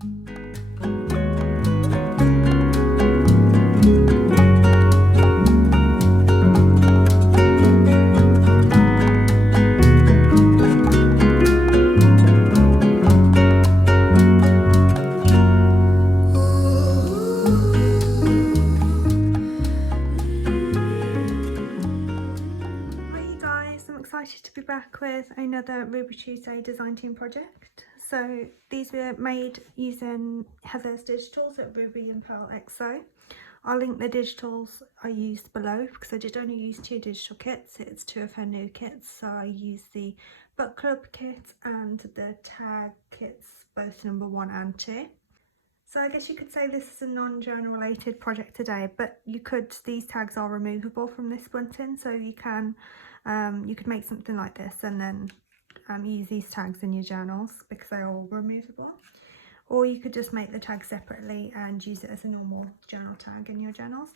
Excited to be back with another Ruby Tuesday design team project. So these were made using Heather's digitals at Ruby&Pearlxo. I'll link the digitals I used below because I did only use 2 digital kits. It's 2 of her new kits, so I used the Book Club kit and the tag kits, both number 1 and 2. So I guess you could say this is a non-journal related project today, but these tags are removable from this Bunting, so you could make something like this and then use these tags in your journals because they are all removable. Or you could just make the tag separately and use it as a normal journal tag in your journals.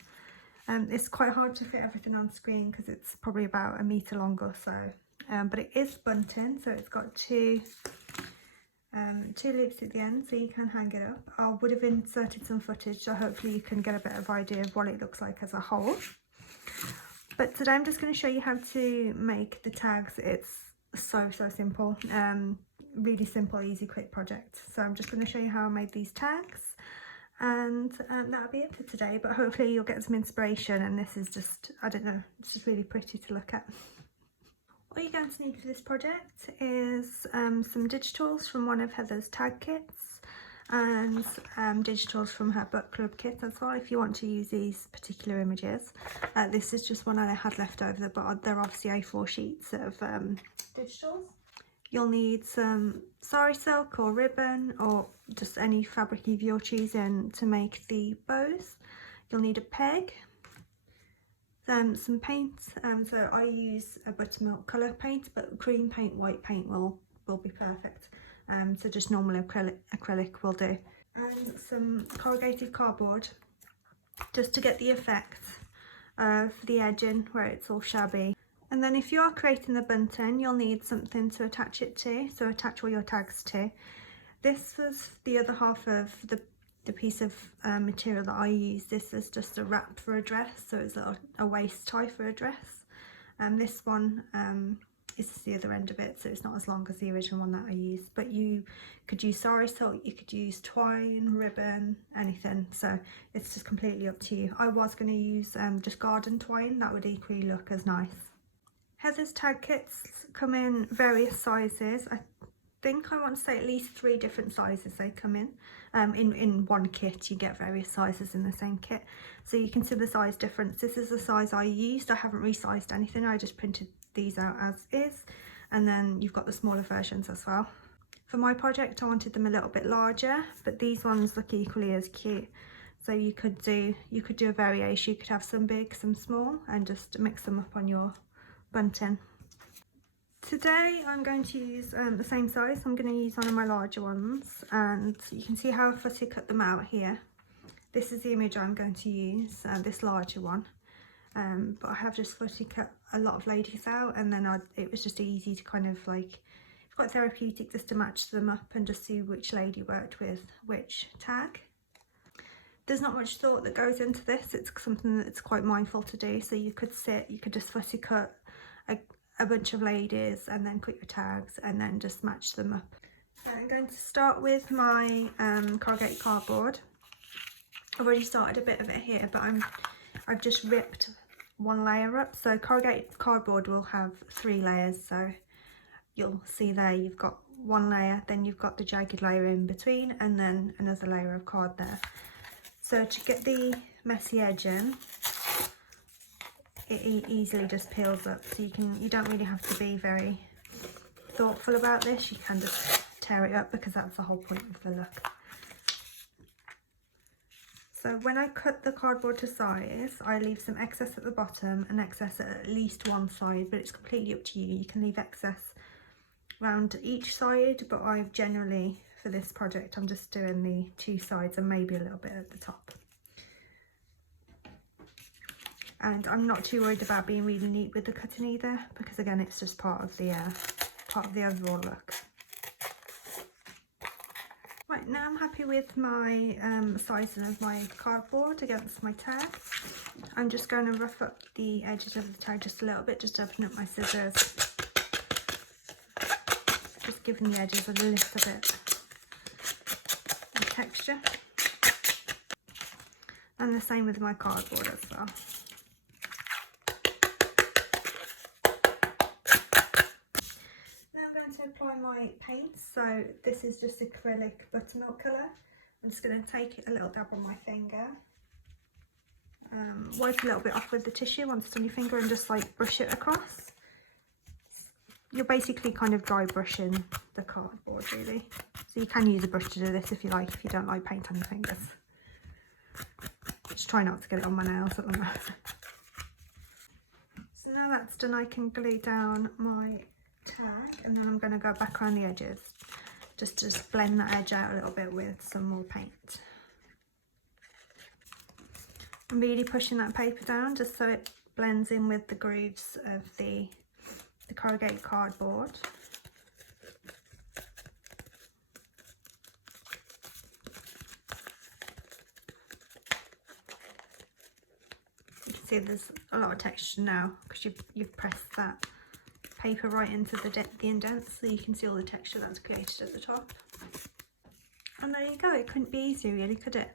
It's quite hard to fit everything on screen because it's probably about 1 meter long or so, but it is Bunting, so it's got two loops at the end, so you can hang it up. I would have inserted some footage, so hopefully you can get a bit of idea of what it looks like as a whole. But today I'm just going to show you how to make the tags. It's so simple, really simple, easy, quick project. So I'm just going to show you how I made these tags, and that'll be it for today. But hopefully you'll get some inspiration, and this is just, I don't know, it's just really pretty to look at. What you're going to need for this project is some digitals from one of Heather's tag kits and digitals from her Book Club kit as well if you want to use these particular images. This is just one I had left over, but they're obviously A4 sheets of digitals. You'll need some sari silk or ribbon or just any fabric of your choosing to make the bows. You'll need a peg. Some paint, so I use a buttermilk colour paint, but cream paint, white paint will be perfect. So just normal acrylic will do. And some corrugated cardboard, just to get the effect of the edging where it's all shabby. And then if you are creating the Bunting, you'll need something to attach it to, so attach all your tags to. This was the other half of the piece of material that I use. This is just a wrap for a dress, so it's a waist tie for a dress, and this one is the other end of it, so it's not as long as the original one that I used. But you could use sari silk, you could use twine, ribbon, anything, so it's just completely up to you. I was going to use just garden twine, that would equally look as nice. Heather's tag kits come in various sizes. I think I want to say at least 3 different sizes they come in. In one kit you get various sizes in the same kit, so you can see the size difference. This is the size I used. I haven't resized anything, I just printed these out as is, and then you've got the smaller versions as well. For my project I wanted them a little bit larger, but these ones look equally as cute, so you could do a variation. You could have some big, some small, and just mix them up on your Bunting. Today I'm going to use the same size. I'm going to use one of my larger ones, and you can see how I footy cut them out here. This is the image I'm going to use, this larger one, but I have just footy cut a lot of ladies out, and then it was just easy to kind of like, it's quite therapeutic just to match them up and just see which lady worked with which tag. There's not much thought that goes into this. It's something that's quite mindful to do, so you could just footy cut a bunch of ladies and then cut your tags and then just match them up. So I'm going to start with my corrugated cardboard. I've already started a bit of it here, but I've just ripped one layer up. So corrugated cardboard will have 3 layers, so you'll see there you've got 1 layer, then you've got the jagged layer in between, and then another layer of card there. So to get the messy edge in, it easily just peels up, so you don't really have to be very thoughtful about this. You can just tear it up because that's the whole point of the look. So when I cut the cardboard to size, I leave some excess at the bottom and excess at least one side, but it's completely up to you. You can leave excess around each side, but I generally, for this project, I'm just doing the 2 sides and maybe a little bit at the top. And I'm not too worried about being really neat with the cutting either, because again, it's just part of the overall look. Right, Right, now I'm happy with my sizing of my cardboard against my tag. I'm just going to rough up the edges of the tag just a little bit, just open up my scissors. Just giving the edges a little bit of texture. And the same with my cardboard as well. To apply my paint, so this is just acrylic buttermilk colour. I'm just going to take a little dab on my finger, wipe a little bit off with the tissue once it's on your finger and just like brush it across. You're basically kind of dry brushing the cardboard really, so you can use a brush to do this if you like, if you don't like paint on your fingers. Just try not to get it on my nails at the moment. So now that's done, I can glue down my tag, and then I'm going to go back around the edges just to blend that edge out a little bit with some more paint. I'm really pushing that paper down just so it blends in with the grooves of the corrugated cardboard. You can see there's a lot of texture now because you've pressed that paper right into the indents, so you can see all the texture that's created at the top. And there you go, it couldn't be easier really, could it?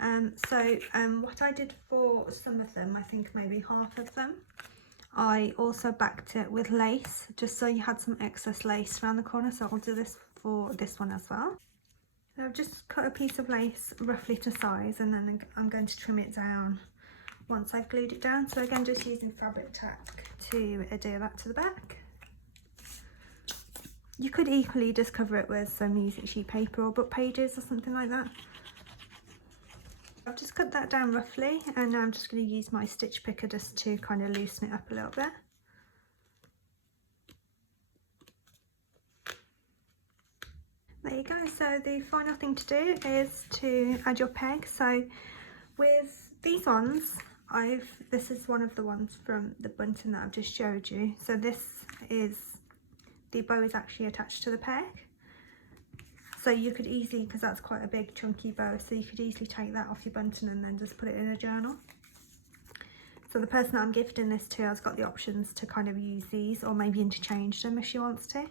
What I did for some of them, I think maybe half of them, I also backed it with lace, just so you had some excess lace around the corner, so I'll do this for this one as well. So I've just cut a piece of lace roughly to size, and then I'm going to trim it down once I've glued it down. So again, just using fabric tack to adhere that to the back. You could equally just cover it with some music sheet paper or book pages or something like that. I've just cut that down roughly, and now I'm just going to use my stitch picker just to kind of loosen it up a little bit. There you go. So the final thing to do is to add your peg. So with these ones, this is one of the ones from the Bunting that I've just showed you. So this is, the bow is actually attached to the peg. So you could easily, because that's quite a big chunky bow, so you could easily take that off your Bunting and then just put it in a journal. So the person that I'm gifting this to has got the options to kind of use these, or maybe interchange them if she wants to.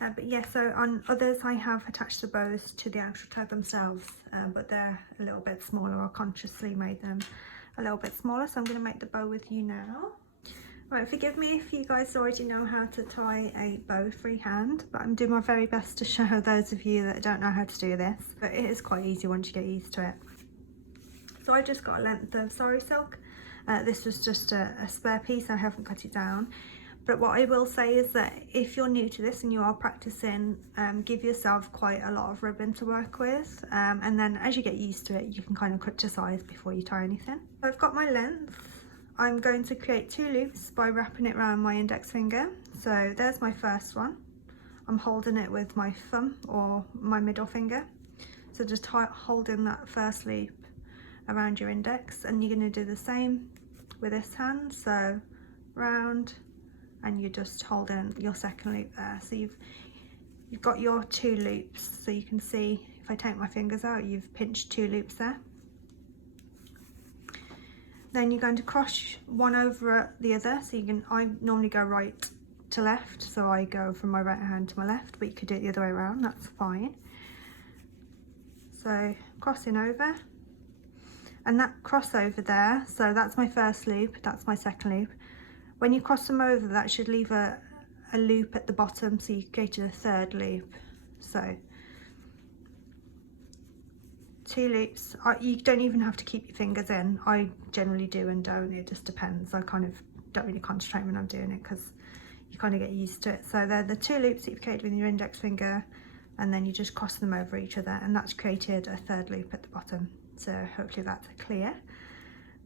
But yeah, so on others I have attached the bows to the actual tag themselves, but they're a little bit smaller. I consciously made them a little bit smaller, so I'm going to make the bow with you now. Right, forgive me if you guys already know how to tie a bow freehand, but I'm doing my very best to show those of you that don't know how to do this. But it is quite easy once you get used to it. So I just got a length of sari silk. This was just a spare piece, I haven't cut it down. But what I will say is that if you're new to this and you are practicing, give yourself quite a lot of ribbon to work with, and then as you get used to it, you can kind of cut to size before you tie anything. So I've got my length. I'm going to create 2 loops by wrapping it around my index finger. So there's my first one. I'm holding it with my thumb or my middle finger. So just holding that first loop around your index, and you're going to do the same with this hand. So round, and you're just holding your second loop there. So you've got your 2 loops. So you can see if I take my fingers out, you've pinched 2 loops there. Then you're going to cross one over the other. So I normally go right to left, so I go from my right hand to my left, but you could do it the other way around, that's fine. So crossing over, and that crossover there, so that's my first loop, that's my second loop. When you cross them over, that should leave a loop at the bottom, so you created a 3rd loop. So 2 loops. You don't even have to keep your fingers in. I generally do and don't, it just depends. I kind of don't really concentrate when I'm doing it because you kind of get used to it. So they're the 2 loops that you've created with your index finger, and then you just cross them over each other, and that's created a 3rd loop at the bottom. So hopefully that's clear.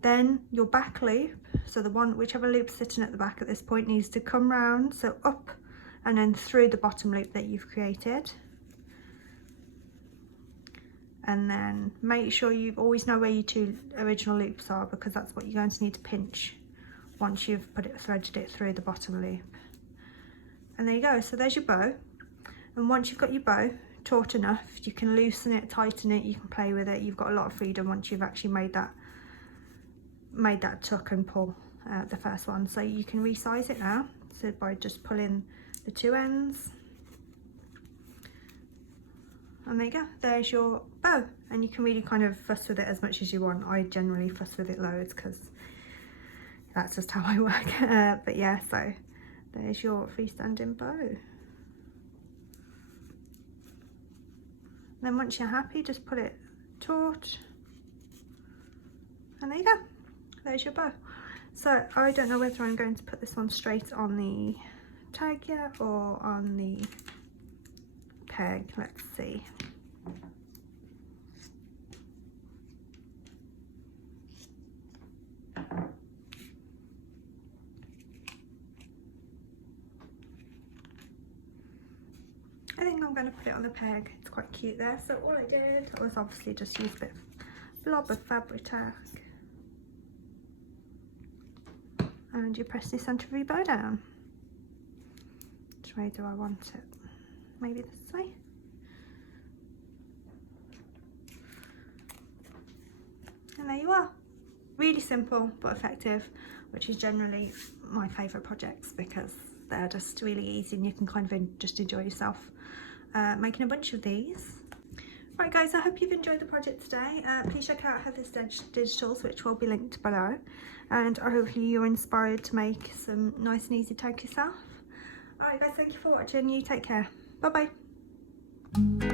Then your back loop, so whichever loop's sitting at the back at this point needs to come round, so up and then through the bottom loop that you've created. And then make sure you always know where your 2 original loops are, because that's what you're going to need to pinch once you've threaded it through the bottom loop. And there you go, so there's your bow. And once you've got your bow, taut enough, you can loosen it, tighten it, you can play with it. You've got a lot of freedom once you've actually made that tuck and pull the first one. So you can resize it now, so by just pulling the two ends, and there you go, there's your bow. And you can really kind of fuss with it as much as you want. I generally fuss with it loads because that's just how I work. But yeah, so there's your freestanding bow. Then once you're happy, just put it taut, and there you go, there's your bow. So I don't know whether I'm going to put this one straight on the tag yet or on the peg. Let's see. I think I'm going to put it on the peg. It's quite cute there. So all I did was obviously just use a bit of blob of fabric tack, and you press the centre of your bow down. Which way do I want it? Maybe this way. And there you are. Really simple but effective, which is generally my favourite projects because they're just really easy and you can kind of just enjoy yourself making a bunch of these. Right guys, I hope you've enjoyed the project today. Please check out Heather's Digitals, which will be linked below, and I hope you're inspired to make some nice and easy tag yourself. Alright guys, thank you for watching. You take care. Bye bye.